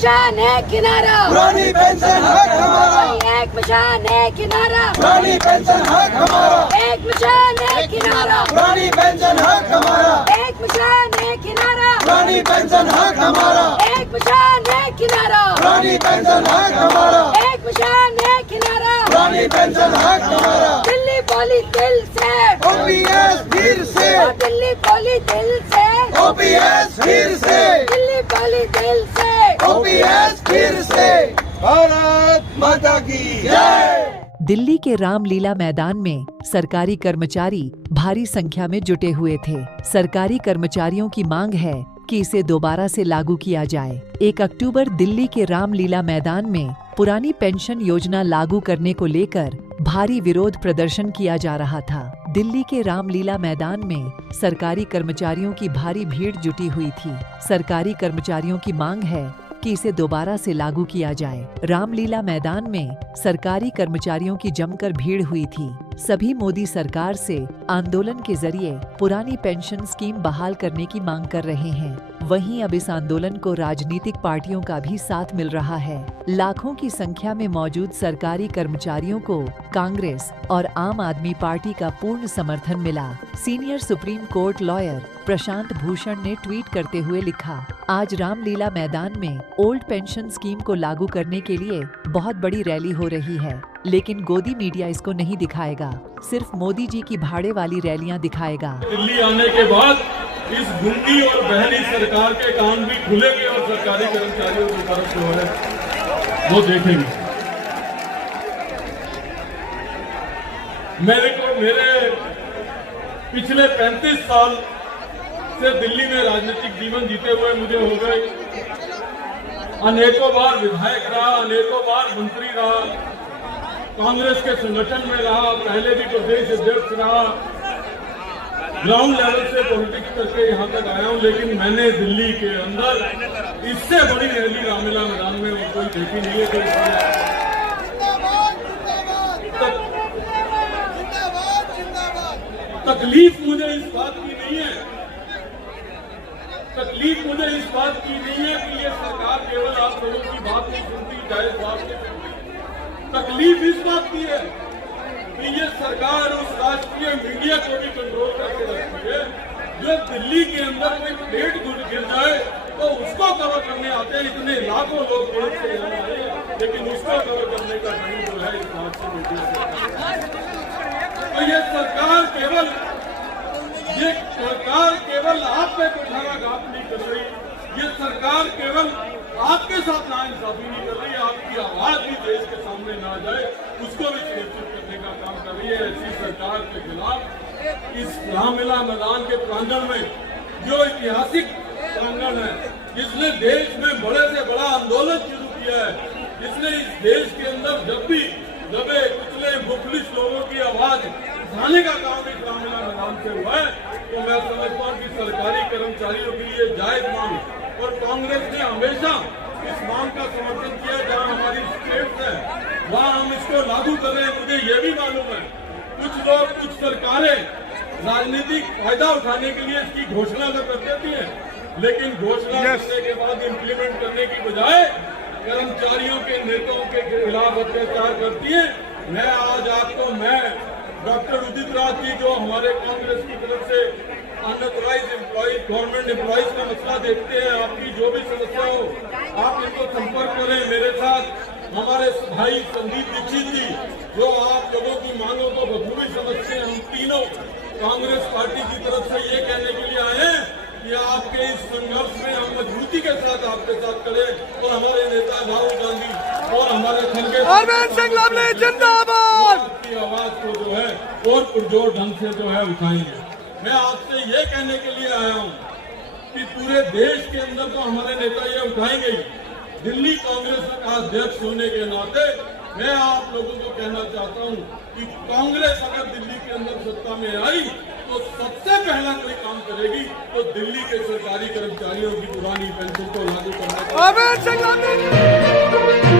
निशान है किनारा, पुरानी पेंशन हक हमारा, एक निशान है किनारा, पुरानी पेंशन हक हमारा, एक निशान है किनारा, पुरानी पेंशन हक हमारा, एक निशान है किनारा, पुरानी पेंशन हक हमारा, एक निशान है किनारा, पुरानी पेंशन हक हमारा, एक निशान है किनारा, पुरानी पेंशन हक हमारा। दिल्ली बोली दिल से, ओपीएस फिर से, दिल्ली बोली दिल से, ओपीएस फिर से, दिल्ली बोली दिल से, ओपीएस फिर से। भारत माता की जय। दिल्ली के रामलीला मैदान में सरकारी कर्मचारी भारी संख्या में जुटे हुए थे। सरकारी कर्मचारियों की मांग है कि इसे दोबारा से लागू किया जाए। 1 अक्टूबर दिल्ली के रामलीला मैदान में पुरानी पेंशन योजना लागू करने को लेकर भारी विरोध प्रदर्शन किया जा रहा था। दिल्ली के रामलीला मैदान में सरकारी कर्मचारियों की भारी भीड़ जुटी हुई थी। सरकारी कर्मचारियों की मांग है कि इसे दोबारा से लागू किया जाए। रामलीला मैदान में सरकारी कर्मचारियों की जमकर भीड़ हुई थी। सभी मोदी सरकार से आंदोलन के जरिए पुरानी पेंशन स्कीम बहाल करने की मांग कर रहे हैं। वहीं अब इस आंदोलन को राजनीतिक पार्टियों का भी साथ मिल रहा है। लाखों की संख्या में मौजूद सरकारी कर्मचारियों को कांग्रेस और आम आदमी पार्टी का पूर्ण समर्थन मिला। Senior supreme court lawyer Prashant Bhushan ने ट्वीट करते हुए लिखा, आज रामलीला मैदान में ओल्ड पेंशन स्कीम को लागू करने के लिए बहुत बड़ी रैली हो रही है, लेकिन गोदी मीडिया इसको नहीं दिखाएगा, सिर्फ मोदी जी की भाड़े वाली रैलियां दिखाएगा। दिल्ली आने के बाद इस गुंगी और बहरी सरकार के कान भी खुलेंगे और सरकारी कर्मचारियों की तरफ जो है वो देखेंगे। मेरे पिछले 35 साल से दिल्ली में राजनीतिक जीवन जीते हुए मुझे हो गए। अनेकों बार विधायक रहा, अनेकों बार मंत्री रहा, कांग्रेस के संगठन में रहा, पहले भी प्रदेश अध्यक्ष रहा, ग्राउंड लेवल से पॉलिटिक्स करके यहाँ तक आया हूँ। लेकिन मैंने दिल्ली के अंदर इससे बड़ी रैली रामलीला मैदान में कोई देखी नहीं है। तकलीफ मुझे इस बात की नहीं है, तकलीफ मुझे इस बात की नहीं है कि ये सरकार केवल आप लोगों की बात नहीं सुनती, जायज बात नहीं सुनती। तकलीफ इस बात की है कि ये सरकार उस राष्ट्रीय मीडिया को भी कंट्रोल करके रखती है। जो दिल्ली के अंदर कोई प्लेट गिर जाए तो उसको कवर करने आते हैं। इतने लाखों लोग देश से यहाँ आए, लेकिन उसको कवर करने का नहीं जो है इस राष्ट्रीय मीडिया से। तो ये सरकार केवल आप पे कुठारा घात नहीं कर रही, ये सरकार केवल आपके साथ नाइंसाफी नहीं कर रही, आपकी आवाज भी देश के सामने ना जाए उसको भी सुनिश्चित करने का काम कर रही है। ऐसी सरकार के खिलाफ इस रामलीला मैदान के प्रांगण में, जो ऐतिहासिक प्रांगण है, जिसने देश में बड़े से बड़ा आंदोलन शुरू किया है, जिसने इस देश के अंदर जब भी दबे कुचले मुखलिस लोगों की आवाज उठाने का काम इस रामलीला मैदान से हुआ है, तो मैं समझता हूँ कि सरकारी कर्मचारियों के लिए जायज मांग, और कांग्रेस ने हमेशा इस मांग का समर्थन किया। जहाँ हमारी स्टेट है वहाँ हम इसको लागू कर रहे हैं। मुझे ये भी मालूम है कुछ लोग, कुछ सरकारें राजनीतिक फायदा उठाने के लिए इसकी घोषणा तो कर देती है, लेकिन घोषणा करने के बाद इम्प्लीमेंट करने की बजाय कर्मचारियों के नेताओं के खिलाफ अत्याचार करती है। मैं डॉक्टर उदित राज जी, जो हमारे कांग्रेस की तरफ से अनऑथराइज्ड एम्प्लॉइज, गवर्नमेंट एम्प्लॉइज का मसला देखते हैं, आपकी जो भी समस्या हो आप इनको संपर्क करें मेरे साथ। हमारे भाई संदीप दीक्षित जी, जो आप लोगों की मांगों को बखूबी समझते हैं, हम तीनों कांग्रेस पार्टी की तरफ से ये कहने के लिए आए हैं कि आपके इस संघर्ष में हम मजबूती के साथ आपके साथ खड़े, और हमारे नेता राहुल गांधी और हमारे जिंदाबाद की आवाज को जो है और पुरजोर ढंग से जो है उठाएंगे। मैं आपसे ये कहने के लिए आया हूँ कि पूरे देश के अंदर तो हमारे नेता ये उठाएंगे ही। दिल्ली कांग्रेस का अध्यक्ष होने के नाते मैं आप लोगों को कहना चाहता हूँ कि कांग्रेस अगर दिल्ली के अंदर सत्ता में आई तो सबसे पहला कोई काम करेगी तो दिल्ली के सरकारी कर्मचारियों की पुरानी पेंशन को लागू करने का